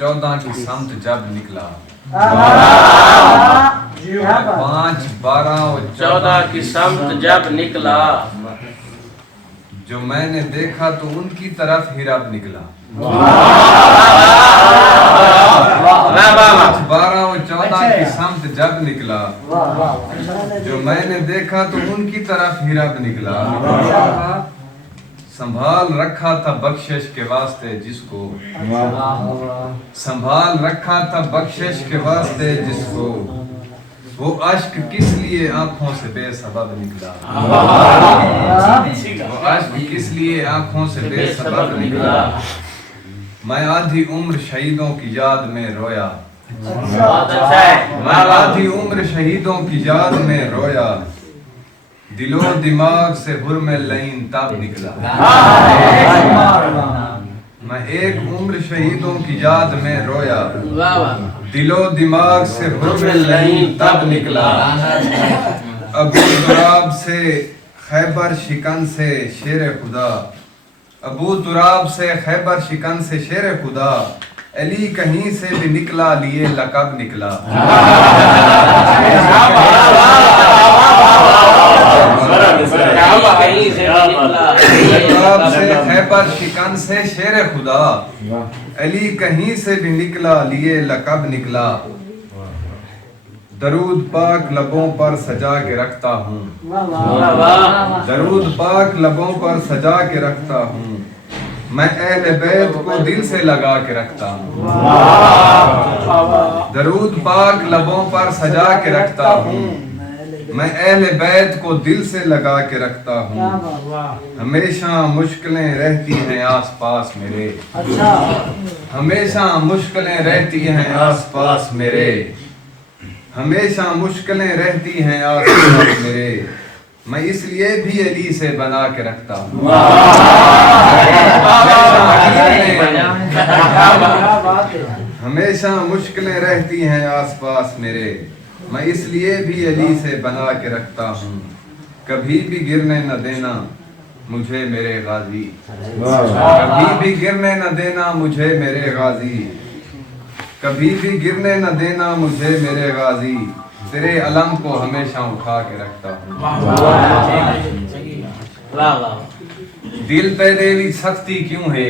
14 की समत जब निकला, 5, 12 और 14 की समत जब निकला, जो मैंने देखा तो उनकी तरफ ही रब निकला। 12 और 14 की समत जब निकला, जो मैंने देखा तो उनकी तरफ ही रब निकला। संभाल रखा था बख्शिश के वास्ते जिसको, संभाल रखा था बख्शिश के वास्ते जिसको, वो अश्क किस लिए आंखों से बेसबब निकला, वो अश्क किस लिए आंखों से बेसबब निकला। मैं आधी उम्र शहीदों की याद में रोया, मैं आधी उम्र शहीदों की याद में रोया, दिलो दिमाग से हुर्म लईन तब निकला। मैं एक उम्र शहीदों की याद में रोया, दिलो दिमाग से हुर्म लईन तब निकला। अबू तुराब से खैबर शिकन से शेर खुदा, अबू तुराब से खैबर शिकन से शेर खुदा, अली कहीं से भी निकला लिए लकब निकला। से खैबर शिकन से शेर खुदा, अली कहीं से भी निकला लिए लकब निकला। दरूद पाक लबों पर सजा के रखता हूँ, दरूद पाक लबों पर सजा के रखता हूँ, मैं अहले बैत को दिल से लगा के रखता हूँ। दरूद पाक लबों पर सजा के रखता हूँ, मैं अहले बैत को दिल से लगा के रखता हूँ। हमेशा मुश्किलें रहती हैं आस पास मेरे, हमेशा मुश्किलें रहती हैं आस पास मेरे, हमेशा मुश्किलें रहती हैं आस पास मेरे, मैं इसलिए भी अली से बना के रखता हूँ। हमेशा मुश्किलें रहती हैं आस पास मेरे, मैं इसलिए भी अली से बना के रखता हूँ। कभी भी गिरने न देना मुझे मेरे गाजी, कभी भी गिरने न देना मुझे मेरे गाजी, कभी भी गिरने न देना मुझे मेरे गाजी, तेरे अलम को हमेशा उठा के रखता हूँ। दिल तेरे भी सख्ती क्यों है,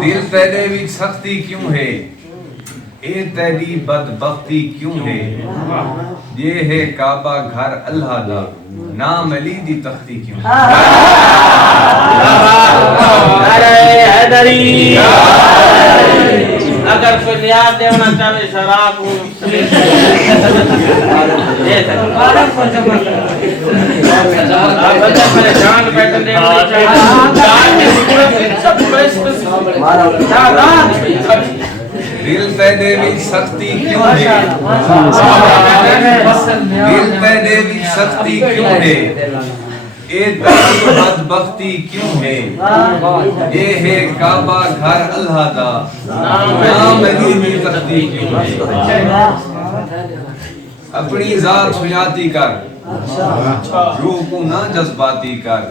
दिल तेरे भी सख्ती क्यों है, ए तेरी बदबख्ती क्यों है, ये है काबा घर अल्लाह दा, नाम अली दी तख्ती क्यों है। अगर कोई याद देना चाहे शराब हो परेशान बैठे दिल तेरे भी सख्ती क्यों है, दिल तेरे भी सख्ती क्यों है, ए तेरी बदबख्ती क्यों है, ये है काबा घर अल्लाह दा, नाम अली दी तख्ती क्यों है। अपनी जात सुजाती कर, रूह को ना जज्बाती कर,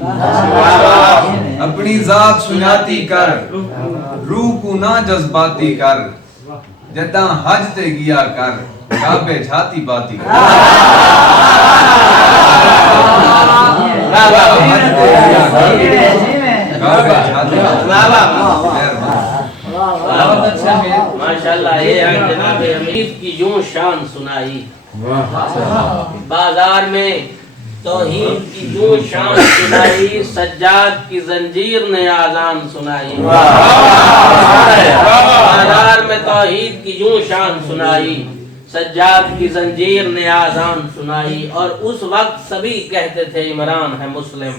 अपनी जात सुजाती कर, रूह को ना जज्बाती कर, जदा हज ते गिया कर, काबे छाती बाती कर। माशाल्लाह, ये जनाब हमीद की यूं शान सुनाई, बाजार में तौहीद की यूं शान सुनाई, सज्जाद की जंजीर ने आजान सुनाई। बाजार में तौहीद की यूं शान सुनाई, सज्जाद की जंजीर ने आजान सुनाई। और उस वक्त सभी कहते थे इमरान है मुस्लिम,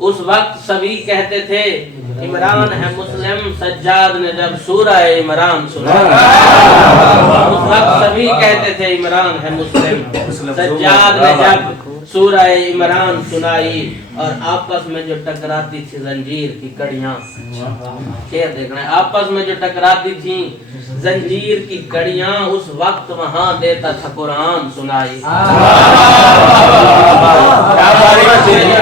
उस वक्त सभी कहते थे इमरान है मुस्लिम। सज्जाद ने जब सूरह इमरान सुनाई, उस वक्त सभी कहते थे इमरान है मुस्लिम। सज्जाद ने जब سورہ عمران سنائی اور آپس میں جو ٹکراتی تھی زنجیر کی کڑیاں. شعر دیکھنا ہے. آپس میں جو ٹکراتی تھی زنجیر کی کڑیاں اس وقت وہاں دیتا تھا قرآن سنائی.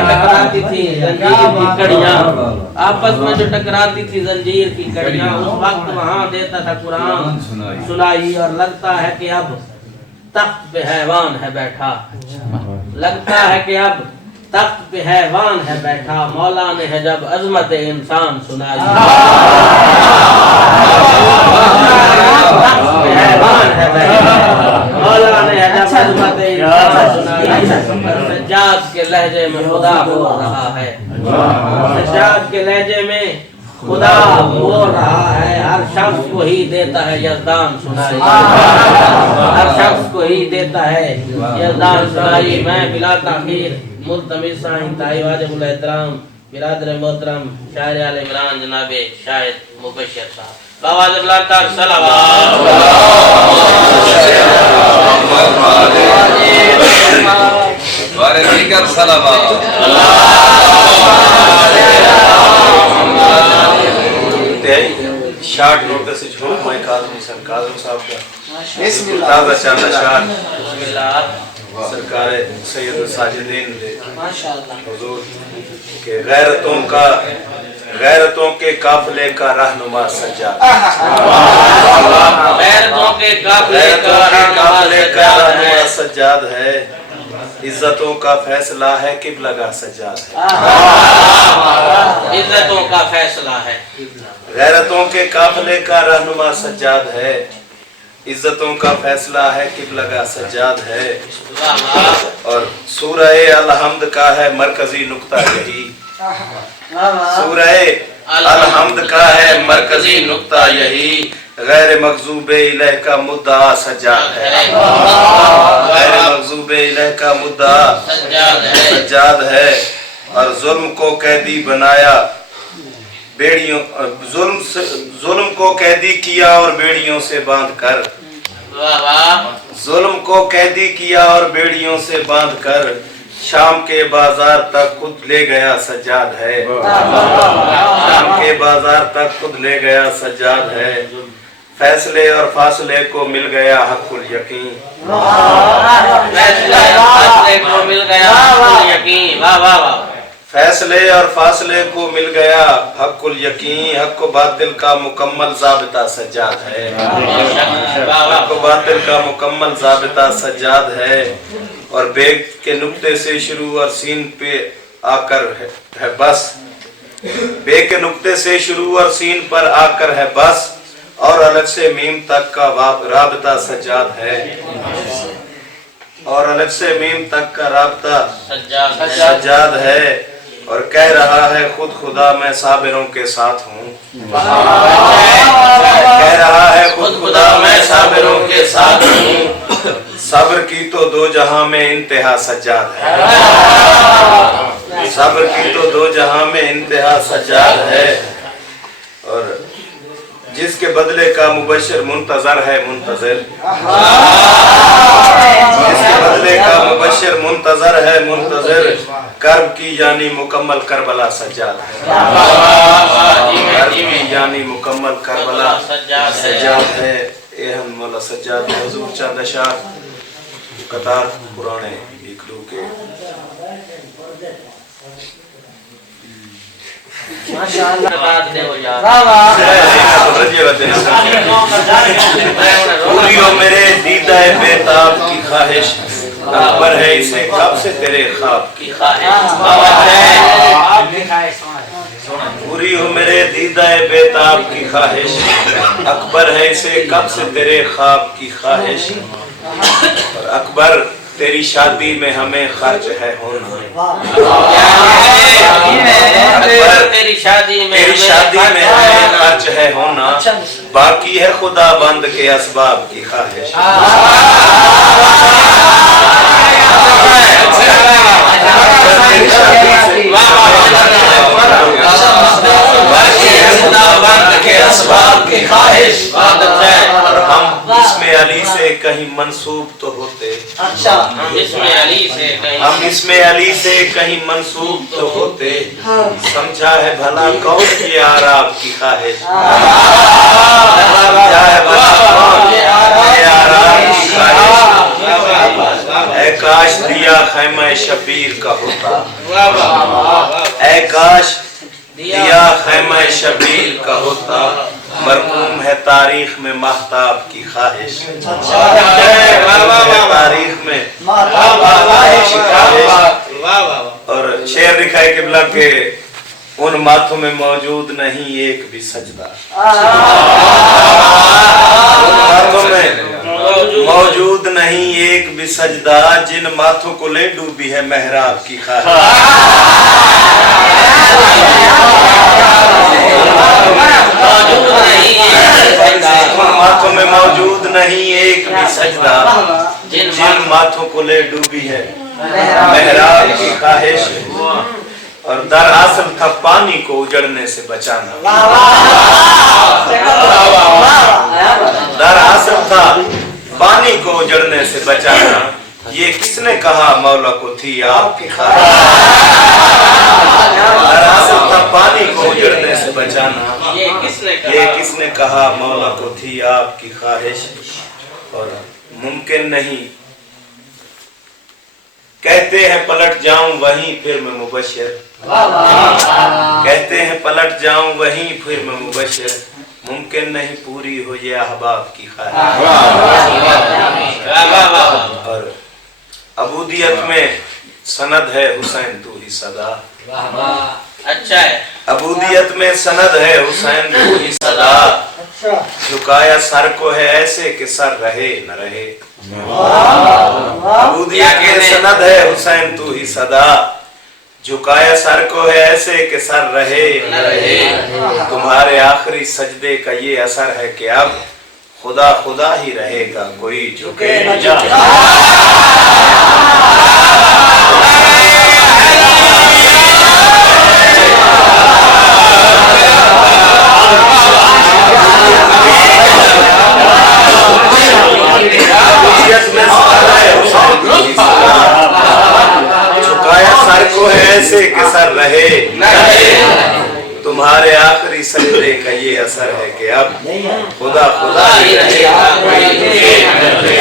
ٹکراتی تھی زنجیر کی کڑیاں آپس میں جو ٹکراتی تھی زنجیر کی کڑیاں اس وقت وہاں دیتا تھا قرآن سنائی. اور لگتا ہے کہ اب تخت پہ حیوان ہے بیٹھا. لگتا ہے کہ اب تخت پہ حیوان ہے بیٹھا. مولا نے ہے جب عظمت انسان سنائی. تخت پہ حیوان ہے بیٹھا. مولا نے ہے جب عظمت انسان سنائی. سجاد کے لہجے میں خدا بول رہا ہے. سجاد کے لہجے میں خدا بول رہا ہے. ہر شخص کو ہی دیتا ہے یزدان سنائی. ہر شخص کو ہی دیتا ہے یزدان سنائی. میں بلا تاخیر ملتمس انتہائی واجب الاحترام برادر محترم شاعر آل عمران جناب شاہد مبشر صاحب بواجب اللہ صلوات بارے دیگر صلوات شارٹ نوٹس سے چھوڑ میں کاظم حسین کاظم صاحب کا تازہ چاندہ شارٹ بسم اللہ سرکار سید الساجدین حضور کہ غیرتوں کے قافلے کا رہنما سجاد. غیرتوں کے قافلے کا رہنما سجاد ہے. عزتوں کا فیصلہ ہے قبلہ گاہ سجاد ہے. عزتوں کا فیصلہ ہے. غیرتوں کے قافلے کا رہنما سجاد ہے. عزتوں کا فیصلہ ہے قبلہ گاہ سجاد ہے. اور سورہ الحمد کا ہے مرکزی نقطہ یہی. سورہ الحمد کا ہے مرکزی نقطہ یہی. غیر مغضوب الیہ کا مدعا سجاد ہے. غیر مغضوب الیہ کا مدعا سجاد ہے. اور ظلم کو قیدی بنایا بیڑیوں ظلم کو قیدی کیا اور بیڑیوں سے باندھ کر. ظلم کو قیدی کیا اور بیڑیوں سے باندھ کر شام کے بازار تک خود لے گیا سجاد ہے. شام کے بازار تک خود لے گیا سجاد ہے. فیصلے اور فاصلے کو مل گیا حق الیقین. فیصلے کو مل گیا حق الیقین. واہ واہ واہ. فیصلے اور فاصلے کو مل گیا حق الیقین. حق و باطل کا مکمل ضابطہ سجاد ہے. حق و باطل کا مکمل ضابطہ سجاد ہے. اور بے کے نقطے سے شروع اور سین پہ آ کر ہے بس. بے کے نقطے سے شروع اور سین پر آ کر ہے بس. اور الف سے میم تک کا رابطہ سجاد ہے. اور الف سے میم تک کا رابطہ سجاد ہے. اور کہہ رہا ہے خود خدا میں صابروں کے ساتھ ہوں. کہہ رہا ہے خود خدا میں صابروں کے ساتھ ہوں. صبر کی تو دو جہاں میں انتہا سجاد ہے. صبر کی تو دو جہاں میں انتہا سجاد ہے. اور جس کے بدلے کا مبشر منتظر ہے منتظر. جس کے بدلے کا مبشر منتظر ہے منتظر. کرب کی یعنی مکمل کربلا سجاد ہے. کرب کی یعنی مکمل کربلا سجاد ہے. اے ہم مولا سجاد حضور چاندہ شاہ قطار پرانے ایکلو کے پوری ہو میرے دیدہ بیتاب کی خواہش. اکبر ہے اسے کب سے تیرے خواب کی خواہش. پوری ہو میرے دیدہ بیتاب کی خواہش. اکبر ہے اسے کب سے تیرے خواب کی خواہش. اور اکبر تیری شادی میں ہمیں خرچ ہے ہونا. تیری شادی میں ہمیں خرچ ہے ہونا. باقی ہے خدا بند کے اسباب کی خواہش. باقی ہے خدا بند के असबाब की ख्वाहिश। और हम इसमें अली से कहीं मंसूब तो होते, अच्छा इसमें अली से हम इसमें अली से कहीं मंसूब तो होते, समझा है भला कौन ये आराम की ख्वाहिश, समझा है भला कौन ये आराम की ख्वाहिश। ऐ काश दिया खैमा शबीर का होता, ऐ काश दिया खैमा शबीर का होता, मरकूम है तारीख में महताब की ख्वाहिश, तारीख में महताब की ख्वाहिश। और शेर लिखा है किबला के उन माथों में मौजूद नहीं एक भी सजदा, उन माथों में मौजूद नहीं एक भी सजदा, जिन माथों को ले डूबी है मेहराब की ख्वाहिश। उन माथों में मौजूद नहीं एक भी सजदा, जिन माथों को ले डूबी है मेहराब की ख्वाहिश। और दरअसल था पानी को उजड़ने से बचाना, दरअसल था पानी को उजड़ने से बचाना, ये किसने कहा मौला को थी आपकी ख्वाहिश। दरअसल था पानी को उजड़ने से बचाना, ये किसने कहा मौला को थी आपकी ख्वाहिश। और मुमकिन नहीं कहते हैं पलट जाऊं वहीं फिर मैं मुबश्शिर, कहते हैं पलट जाऊं वहीं फिर मैं मुबश्शिर, मुमकिन नहीं पूरी हो ये अहबाब की ख्वाहिश। और अबूदियत में सनद है हुसैन तू ही सदा, अच्छा है। अबूदियत में सनद है हुसैन तू ही सदा, झुकाया सर को है ऐसे कि सर रहे न रहे। अबूदियत में सनद है हुसैन तू ही सदा, झुकाया सर को है ऐसे कि सर रहे न रहे। तुम्हारे आखिरी सजदे का ये असर है कि अब खुदा खुदा ही रहेगा, कोई झुके न झुके। झुकाया सर को है ऐसे कि सर रहे न रहे। तुम्हारे आखिरी सजदे का ये असर है कि अब खुदा खुदा ही रहेगा, कोई झुके न झुके।